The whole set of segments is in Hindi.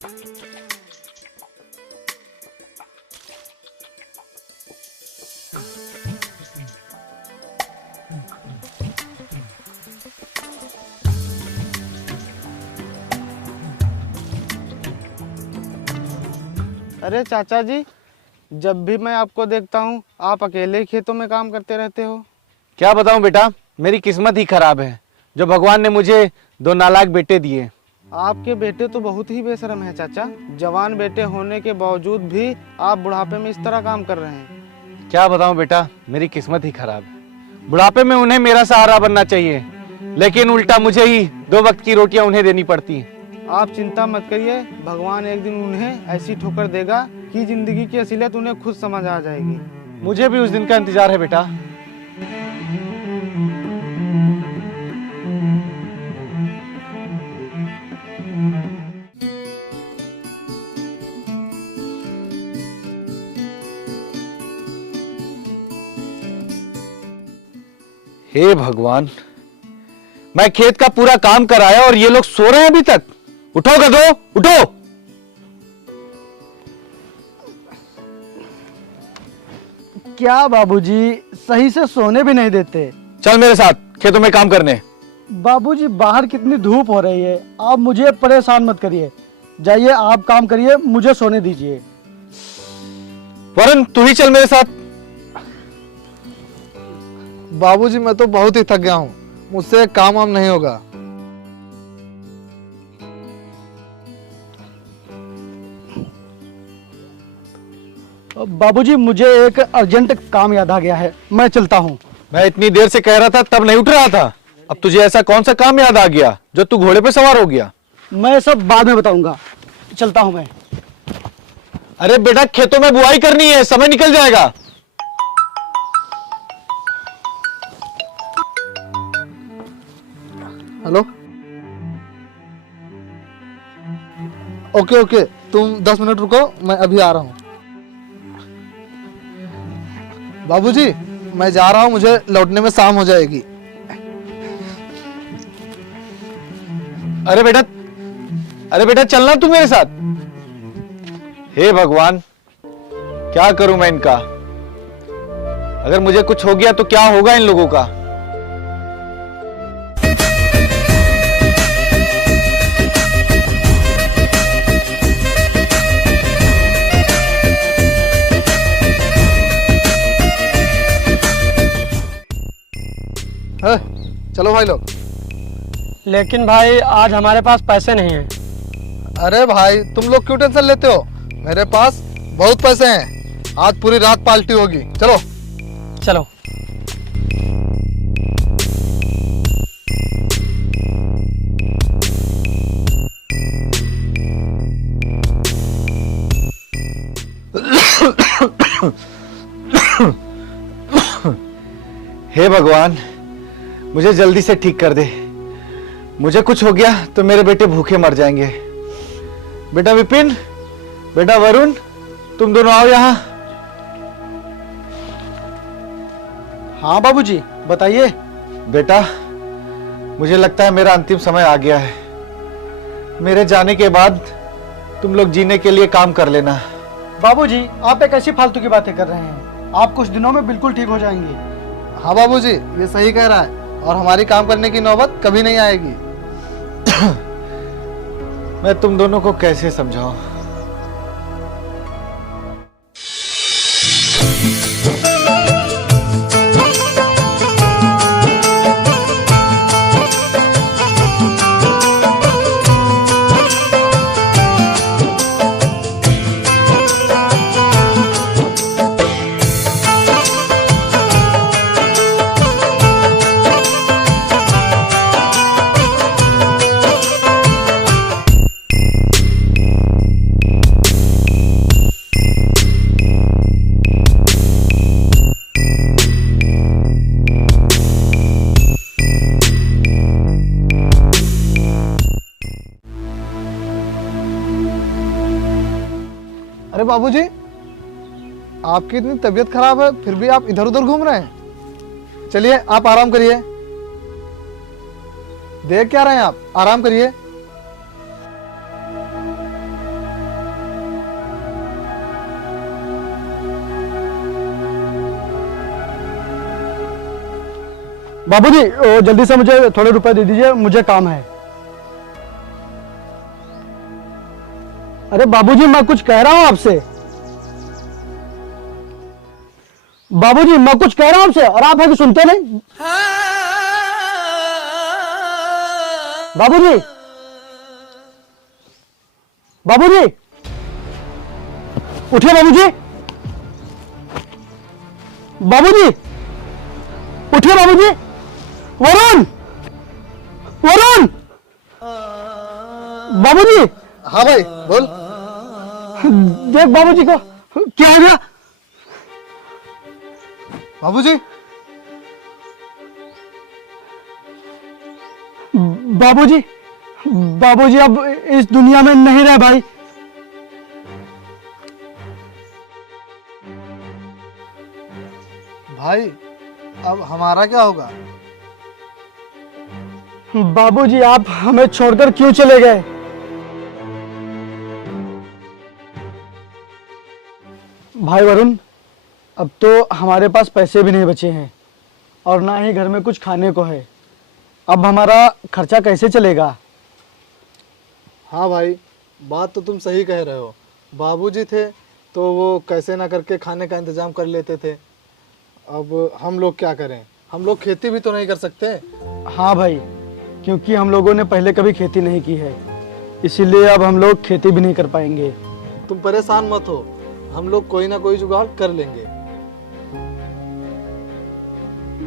अरे चाचा जी, जब भी मैं आपको देखता हूँ आप अकेले ही खेतों में काम करते रहते हो। क्या बताऊं बेटा, मेरी किस्मत ही खराब है जो भगवान ने मुझे दो नालायक बेटे दिए। आपके बेटे तो बहुत ही बेशरम है चाचा। जवान बेटे होने के बावजूद भी आप बुढ़ापे में इस तरह काम कर रहे हैं। क्या बताऊं बेटा, मेरी किस्मत ही खराब है। बुढ़ापे में उन्हें मेरा सहारा बनना चाहिए, लेकिन उल्टा मुझे ही 2 वक्त की रोटियां उन्हें देनी पड़ती हैं। आप चिंता मत करिए, भगवान एक दिन उन्हें ऐसी ठोकर देगा कि जिंदगी की असलियत उन्हें खुद समझ आ जाएगी। मुझे भी उस दिन का इंतजार है बेटा। हे भगवान, मैं खेत का पूरा काम कराया और ये लोग सो रहे हैं अभी तक। उठो गधो, उठो। क्या बाबूजी, सही से सोने भी नहीं देते। चल मेरे साथ खेतों में काम करने। बाबूजी, बाहर कितनी धूप हो रही है, आप मुझे परेशान मत करिए। जाइए आप काम करिए, मुझे सोने दीजिए। वरुण, तू ही चल मेरे साथ। बाबूजी, मैं तो बहुत ही थक गया हूँ, मुझसे काम वाम नहीं होगा। बाबूजी, मुझे एक अर्जेंट काम याद आ गया है, मैं चलता हूँ। मैं इतनी देर से कह रहा था तब नहीं उठ रहा था। अब तुझे ऐसा कौन सा काम याद आ गया जो तू घोड़े पे सवार हो गया? मैं सब बाद में बताऊंगा, चलता हूँ मैं। अरे बेटा, खेतों में बुआई करनी है, समय निकल जाएगा। हेलो, ओके ओके, तुम 10 मिनट रुको, मैं अभी आ रहा हूँ। बाबूजी, मैं जा रहा हूँ, मुझे लौटने में शाम हो जाएगी। अरे बेटा चलना तू मेरे साथ। हे भगवान, क्या करूं मैं इनका? अगर मुझे कुछ हो गया तो क्या होगा इन लोगों का? चलो भाई लोग। लेकिन भाई, आज हमारे पास पैसे नहीं हैं। अरे भाई, तुम लोग क्यों टेंशन लेते हो? मेरे पास बहुत पैसे हैं, आज पूरी रात पार्टी होगी। चलो चलो। हे भगवान, मुझे जल्दी से ठीक कर दे। मुझे कुछ हो गया तो मेरे बेटे भूखे मर जाएंगे। बेटा विपिन, बेटा वरुण, तुम दोनों आओ यहाँ। हाँ बाबूजी, बताइए। बेटा, मुझे लगता है मेरा अंतिम समय आ गया है। मेरे जाने के बाद तुम लोग जीने के लिए काम कर लेना। बाबूजी, आप एक ऐसी फालतू की बातें कर रहे हैं, आप कुछ दिनों में बिल्कुल ठीक हो जाएंगे। हाँ बाबूजी, ये सही कह रहा है, और हमारी काम करने की नौबत कभी नहीं आएगी। मैं तुम दोनों को कैसे समझाऊं? अरे बाबूजी, आपकी इतनी तबीयत खराब है, फिर भी आप इधर उधर घूम रहे हैं। चलिए आप आराम करिए। देख क्या रहे हैं आप, आराम करिए। बाबूजी वो जल्दी से मुझे थोड़े रुपए दे दीजिए, मुझे काम है। अरे बाबूजी मैं कुछ कह रहा हूं आपसे। बाबूजी मैं कुछ कह रहा हूं आपसे और आप है कि सुनते नहीं। बाबूजी, बाबूजी उठिए। बाबूजी, बाबूजी उठिए। बाबूजी, वरुण, वरुण, बाबूजी। हाँ भाई बोल। देख बाबूजी को क्या हो गया। बाबूजी, बाबूजी, बाबूजी अब इस दुनिया में नहीं रहे भाई। भाई अब हमारा क्या होगा? बाबूजी आप हमें छोड़कर क्यों चले गए? भाई वरुण, अब तो हमारे पास पैसे भी नहीं बचे हैं और ना ही घर में कुछ खाने को है। अब हमारा खर्चा कैसे चलेगा? हाँ भाई, बात तो तुम सही कह रहे हो। बाबूजी थे तो वो कैसे ना करके खाने का इंतजाम कर लेते थे। अब हम लोग क्या करें? हम लोग खेती भी तो नहीं कर सकते। हाँ भाई, क्योंकि हम लोगों ने पहले कभी खेती नहीं की है, इसीलिए अब हम लोग खेती भी नहीं कर पाएंगे। तुम परेशान मत हो, हम लोग कोई ना कोई जुगाड़ कर लेंगे।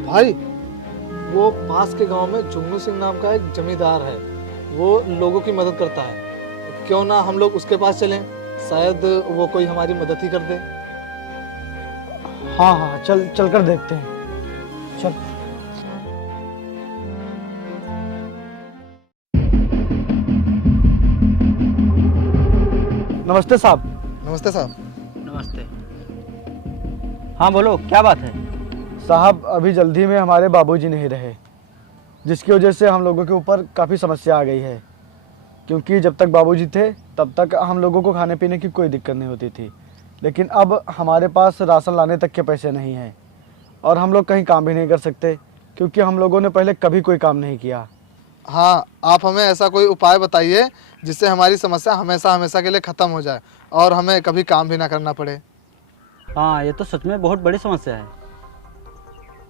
भाई वो पास के गांव में जुगनू सिंह नाम का एक जमींदार है, वो लोगों की मदद करता है। क्यों ना हम लोग उसके पास चलें, शायद वो कोई हमारी मदद ही कर दे। हाँ हाँ, चल कर देखते हैं। चल। नमस्ते साहब। नमस्ते साहब। नमस्ते। हाँ बोलो, क्या बात है? साहब अभी जल्दी में हमारे बाबूजी नहीं रहे, जिसकी वजह से हम लोगों के ऊपर काफ़ी समस्या आ गई है। क्योंकि जब तक बाबूजी थे तब तक हम लोगों को खाने पीने की कोई दिक्कत नहीं होती थी, लेकिन अब हमारे पास राशन लाने तक के पैसे नहीं हैं और हम लोग कहीं काम भी नहीं कर सकते, क्योंकि हम लोगों ने पहले कभी कोई काम नहीं किया। हाँ, आप हमें ऐसा कोई उपाय बताइए जिससे हमारी समस्या हमेशा हमेशा के लिए ख़त्म हो जाए और हमें कभी काम भी ना करना पड़े। हाँ, ये तो सच में बहुत बड़ी समस्या है।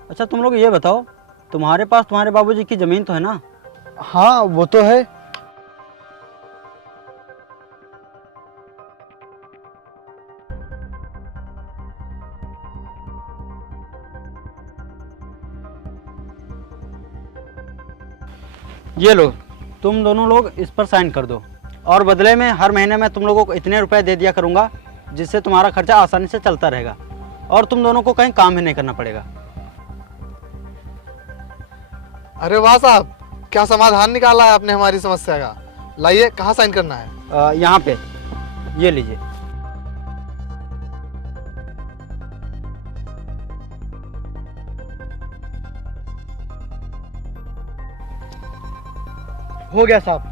अच्छा तुम लोग ये बताओ, तुम्हारे पास तुम्हारे बाबूजी की ज़मीन तो है ना? हाँ वो तो है। ये लो, तुम दोनों लोग इस पर साइन कर दो और बदले में हर महीने मैं तुम लोगों को इतने रुपए दे दिया करूँगा जिससे तुम्हारा खर्चा आसानी से चलता रहेगा और तुम दोनों को कहीं काम भी नहीं करना पड़ेगा। अरे वाह साहब, क्या समाधान निकाला है आपने हमारी समस्या का। लाइए, कहाँ साइन करना है? यहाँ पे ये लीजिए। हो गया साहब।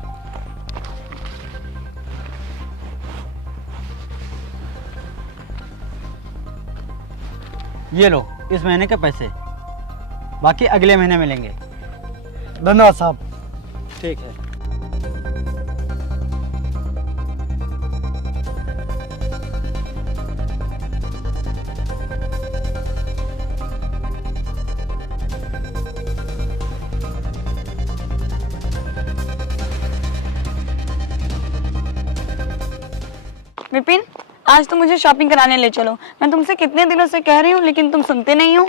ये लो इस महीने के पैसे, बाकी अगले महीने मिलेंगे। धन्यवाद साहब। ठीक है। विपिन, आज तो मुझे शॉपिंग कराने ले चलो। मैं तुमसे कितने दिनों से कह रही हूँ लेकिन तुम सुनते नहीं हो।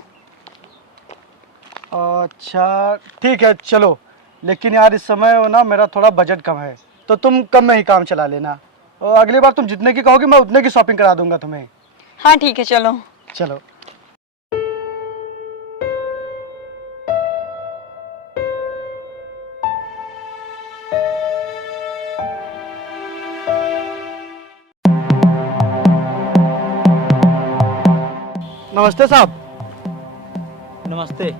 अच्छा ठीक है चलो, लेकिन यार इस समय वो ना मेरा थोड़ा बजट कम है, तो तुम कम में ही काम चला लेना और अगली बार तुम जितने की कहोगे मैं उतने की शॉपिंग करा दूंगा तुम्हें। हाँ ठीक है, चलो। चलो। नमस्ते साहब। नमस्ते।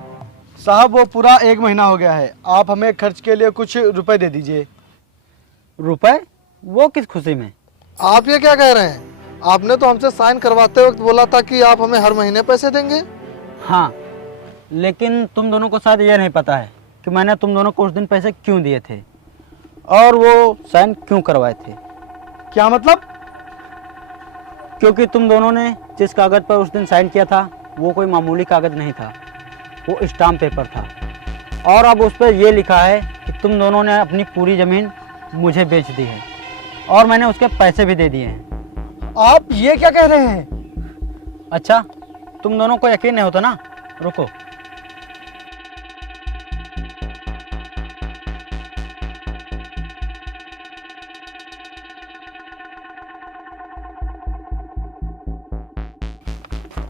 साहब वो पूरा 1 महीना हो गया है, आप हमें खर्च के लिए कुछ रुपए दे दीजिए। रुपए? वो किस खुशी में? आप ये क्या कह रहे हैं? आपने तो हमसे साइन करवाते वक्त बोला था कि आप हमें हर महीने पैसे देंगे। हाँ, लेकिन तुम दोनों को शायद ये नहीं पता है कि मैंने तुम दोनों को उस दिन पैसे क्यों दिए थे और वो साइन क्यों करवाए थे। क्या मतलब? क्योंकि तुम दोनों ने जिस कागज़ पर उस दिन साइन किया था वो कोई मामूली कागज़ नहीं था, वो स्टाम्प पेपर था। और अब उस पर यह लिखा है कि तुम दोनों ने अपनी पूरी ज़मीन मुझे बेच दी है और मैंने उसके पैसे भी दे दिए हैं। आप ये क्या कह रहे हैं? अच्छा, तुम दोनों को यकीन नहीं होता ना? रुको,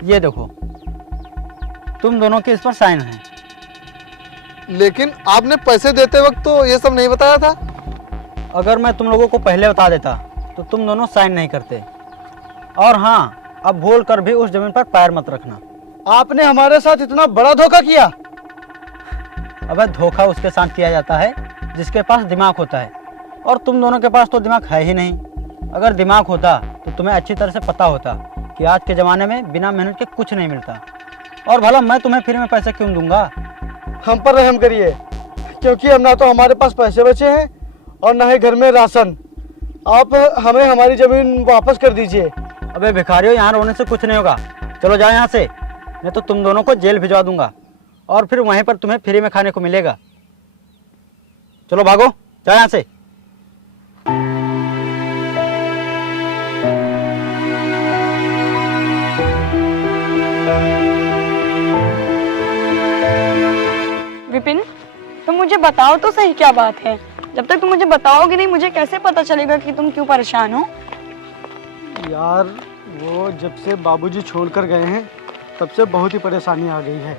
ये देखो, तुम दोनों के इस पर साइन है। लेकिन आपने पैसे देते वक्त तो ये सब नहीं बताया था। अगर मैं तुम लोगों को पहले बता देता तो तुम दोनों साइन नहीं करते। और हाँ, अब भूल कर भी उस जमीन पर पैर मत रखना। आपने हमारे साथ इतना बड़ा धोखा किया। अबे धोखा उसके साथ किया जाता है जिसके पास दिमाग होता है, और तुम दोनों के पास तो दिमाग है ही नहीं। अगर दिमाग होता तो तुम्हें अच्छी तरह से पता होता कि आज के ज़माने में बिना मेहनत के कुछ नहीं मिलता। और भला मैं तुम्हें फ्री में पैसे क्यों दूंगा? हम पर रहम करिए, क्योंकि हम ना तो हमारे पास पैसे बचे हैं और ना ही घर में राशन। आप हमें हमारी ज़मीन वापस कर दीजिए। अबे भिखारियों, यहाँ रोने से कुछ नहीं होगा। चलो जाओ यहाँ से, नहीं तो तुम दोनों को जेल भिजवा दूंगा और फिर वहीं पर तुम्हें फ्री में खाने को मिलेगा। चलो भागो, जाओ यहाँ से। विपिन, तुम मुझे बताओ तो सही क्या बात है। जब तक तुम मुझे बताओगे नहीं, मुझे कैसे पता चलेगा कि तुम क्यों परेशान हो? यार, वो जब से बाबूजी छोड़कर गए हैं तब से बहुत ही परेशानी आ गई है।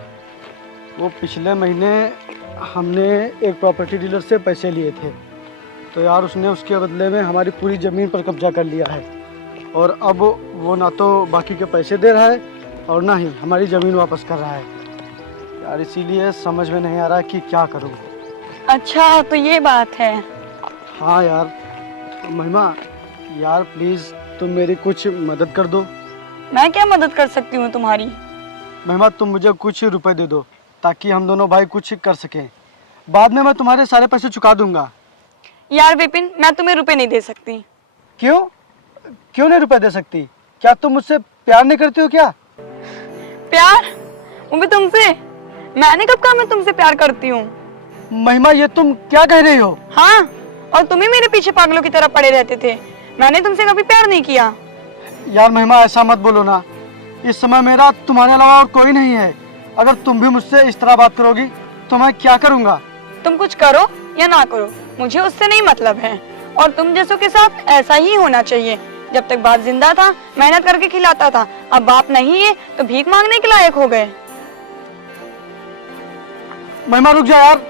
वो पिछले महीने हमने एक प्रॉपर्टी डीलर से पैसे लिए थे, तो यार उसने उसके बदले में हमारी पूरी ज़मीन पर कब्जा कर लिया है। और अब वो ना तो बाकी के पैसे दे रहा है और ना ही हमारी ज़मीन वापस कर रहा है। यार इसीलिए समझ में नहीं आ रहा कि क्या करूँ। अच्छा, तो ये बात है। हाँ यार, महिमा यार प्लीज़ तुम मेरी कुछ मदद कर दो। मैं क्या मदद कर सकती हूँ तुम्हारी? महिमा, तुम मुझे कुछ रुपए दे दो ताकि हम दोनों भाई कुछ कर सकें। बाद में मैं तुम्हारे सारे पैसे चुका दूंगा। यार विपिन, मैं तुम्हें रुपए नहीं दे सकती। क्यों? क्यों नहीं रुपए दे सकती? क्या तुम मुझसे प्यार नहीं करती हो क्या? प्यार? वो भी तुमसे? मैंने कब कहा मैं तुमसे प्यार करती हूँ? महिमा, ये तुम क्या कह रही हो? हाँ, और तुम ही मेरे पीछे पागलों की तरह पड़े रहते थे। मैंने तुमसे कभी प्यार नहीं किया। यार महिमा, ऐसा मत बोलो ना। इस समय मेरा तुम्हारे अलावा और कोई नहीं है। अगर तुम भी मुझसे इस तरह बात करोगी तो मैं क्या करूँगा? तुम कुछ करो या ना करो, मुझे उससे नहीं मतलब है। और तुम जैसों के साथ ऐसा ही होना चाहिए। जब तक बाप जिंदा था मेहनत करके खिलाता था, अब बाप नहीं है तो भीख मांगने के लायक हो गए। महिमा रुक जा यार,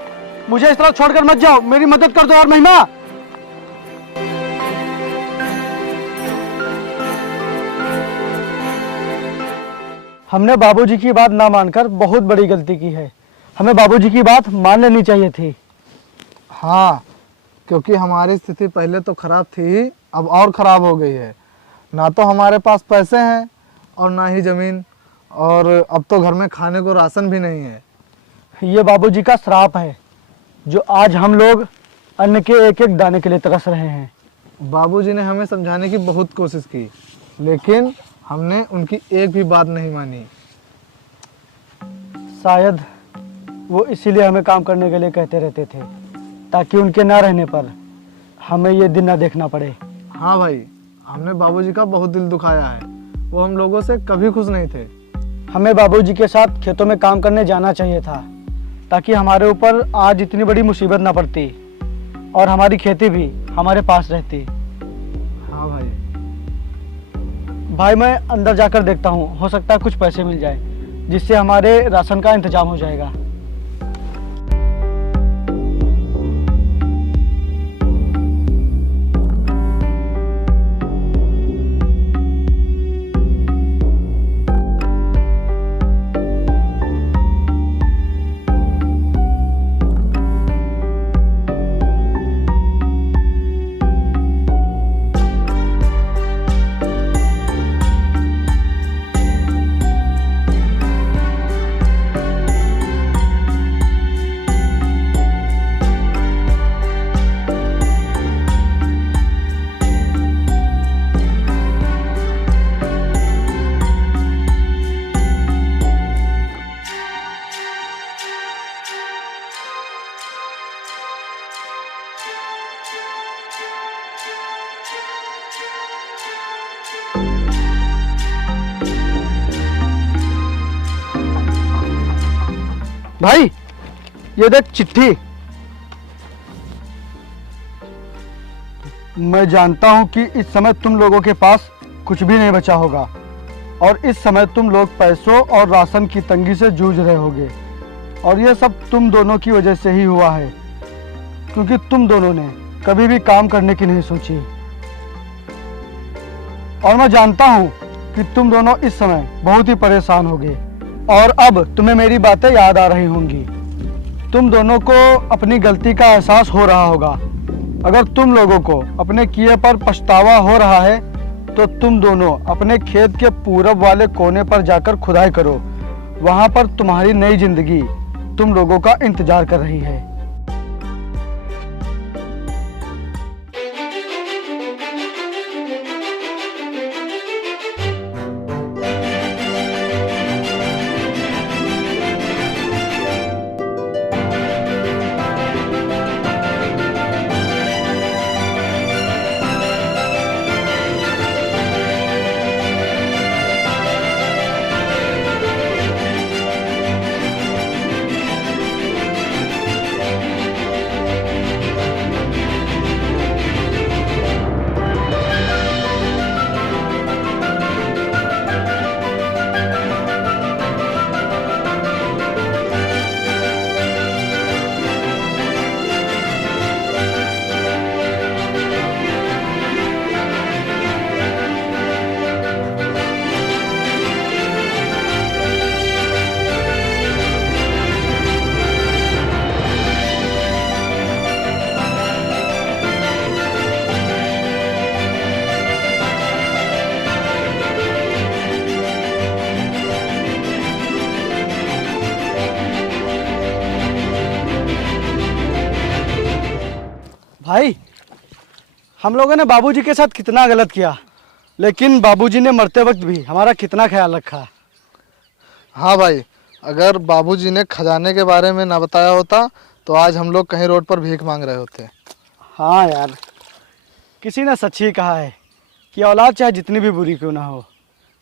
मुझे इस तरह छोड़कर मत जाओ। मेरी मदद कर दो यार महिमा। हमने बाबूजी की बात ना मानकर बहुत बड़ी गलती की है। हमें बाबूजी की बात मान लेनी चाहिए थी। हाँ, क्योंकि हमारी स्थिति पहले तो खराब थी, अब और खराब हो गई है। ना तो हमारे पास पैसे हैं और ना ही ज़मीन, और अब तो घर में खाने को राशन भी नहीं है। ये बाबूजी का श्राप है जो आज हम लोग अन्न के एक एक दाने के लिए तरस रहे हैं। बाबूजी ने हमें समझाने की बहुत कोशिश की, लेकिन हमने उनकी एक भी बात नहीं मानी। शायद वो इसीलिए हमें काम करने के लिए कहते रहते थे, ताकि उनके ना रहने पर हमें ये दिन ना देखना पड़े। हाँ भाई, हमने बाबूजी का बहुत दिल दुखाया है। वो हम लोगों से कभी खुश नहीं थे। हमें बाबूजी के साथ खेतों में काम करने जाना चाहिए था, ताकि हमारे ऊपर आज इतनी बड़ी मुसीबत ना पड़ती और हमारी खेती भी हमारे पास रहती। हाँ भाई। भाई, मैं अंदर जाकर देखता हूँ, हो सकता है कुछ पैसे मिल जाए जिससे हमारे राशन का इंतजाम हो जाएगा। भाई ये देख चिट्ठी। मैं जानता हूं कि इस समय तुम लोगों के पास कुछ भी नहीं बचा होगा और इस समय तुम लोग पैसों और राशन की तंगी से जूझ रहे होगे और ये सब तुम दोनों की वजह से ही हुआ है, क्योंकि तुम दोनों ने कभी भी काम करने की नहीं सोची। और मैं जानता हूं कि तुम दोनों इस समय बहुत ही परेशान होगे और अब तुम्हें मेरी बातें याद आ रही होंगी। तुम दोनों को अपनी गलती का एहसास हो रहा होगा। अगर तुम लोगों को अपने किए पर पछतावा हो रहा है तो तुम दोनों अपने खेत के पूरब वाले कोने पर जाकर खुदाई करो। वहां पर तुम्हारी नई जिंदगी तुम लोगों का इंतजार कर रही है। भाई हम लोगों ने बाबूजी के साथ कितना गलत किया, लेकिन बाबूजी ने मरते वक्त भी हमारा कितना ख्याल रखा। हाँ भाई, अगर बाबूजी ने खजाने के बारे में ना बताया होता तो आज हम लोग कहीं रोड पर भीख मांग रहे होते। हाँ यार, किसी ने सच ही कहा है कि औलाद चाहे जितनी भी बुरी क्यों ना हो,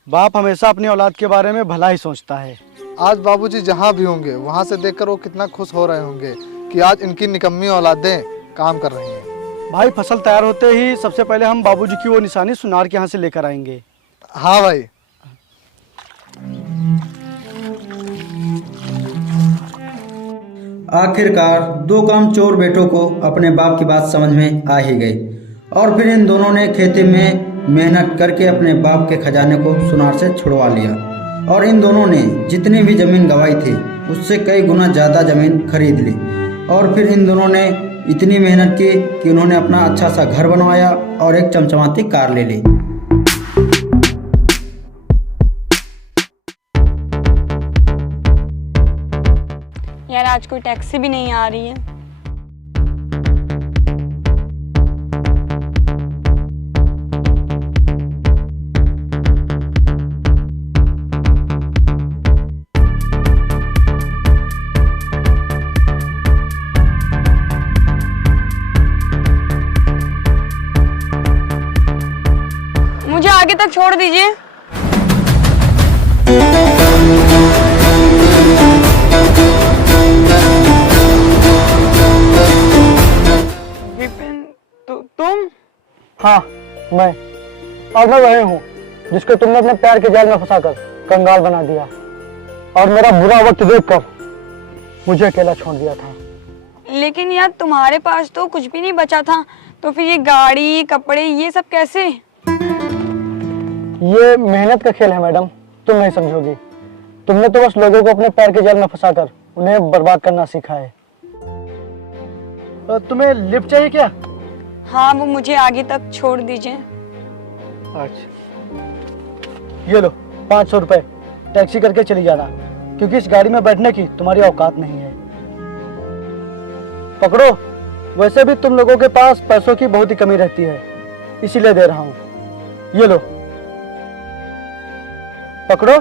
बाप हमेशा अपनी औलाद के बारे में भला ही सोचता है। आज बाबूजी जहाँ भी होंगे वहाँ से देखकर वो कितना खुश हो रहे होंगे कि आज इनकी निकम्मी औलादें काम कर रही हैं। भाई फसल तैयार होते ही सबसे पहले हम बाबूजी की वो निशानी सुनार के यहाँ से लेकर आएंगे। हाँ भाई। आखिरकार दो कामचोर बेटों को अपने बाप की बात समझ में आ ही गई और फिर इन दोनों ने खेती में मेहनत करके अपने बाप के खजाने को सुनार से छुड़वा लिया और इन दोनों ने जितनी भी जमीन गंवाई थी उससे कई गुना ज़्यादा जमीन खरीद ली और फिर इन दोनों ने इतनी मेहनत की कि उन्होंने अपना अच्छा सा घर बनवाया और एक चमचमाती कार ले ली। यार आज कोई टैक्सी भी नहीं आ रही है। मुझे आगे तक छोड़ दीजिए। विपिन, तुम? हाँ मैं, और मैं वही हूँ जिसको तुमने अपने प्यार के जाल में फंसाकर कंगाल बना दिया और मेरा बुरा वक्त देखकर मुझे अकेला छोड़ दिया था। लेकिन यार तुम्हारे पास तो कुछ भी नहीं बचा था, तो फिर ये गाड़ी कपड़े ये सब कैसे? ये मेहनत का खेल है मैडम, तुम नहीं समझोगी। तुमने तो बस लोगों को अपने पैर के जाल में फंसाकर उन्हें बर्बाद करना सीखा है। तुम्हें लिफ्ट चाहिए क्या? हाँ, वो मुझे आगे तक छोड़ दीजिए। अच्छा, ये लो 500 रुपए, टैक्सी करके चली जाना, क्योंकि इस गाड़ी में बैठने की तुम्हारी औकात नहीं है। पकड़ो, वैसे भी तुम लोगों के पास पैसों की बहुत ही कमी रहती है, इसीलिए दे रहा हूँ। ये लो, पकड़ो।